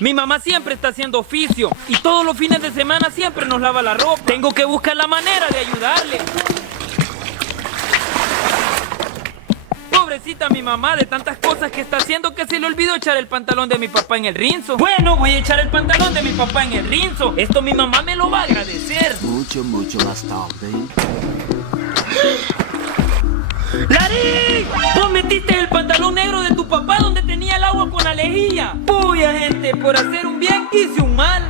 Mi mamá siempre está haciendo oficio y todos los fines de semana siempre nos lava la ropa. Tengo que buscar la manera de ayudarle. Pobrecita mi mamá de tantas cosas que está haciendo que se le olvidó echar el pantalón de mi papá en el rinzo. Bueno, voy a echar el pantalón de mi papá en el rinzo. Esto mi mamá me lo va a agradecer. Mucho más tarde. ¡Larín! ¡Vos metiste el pantalón negro de tu papá donde tenía el agua con la lejía! ¡Puya, gente! Por hacer un bien hice un mal.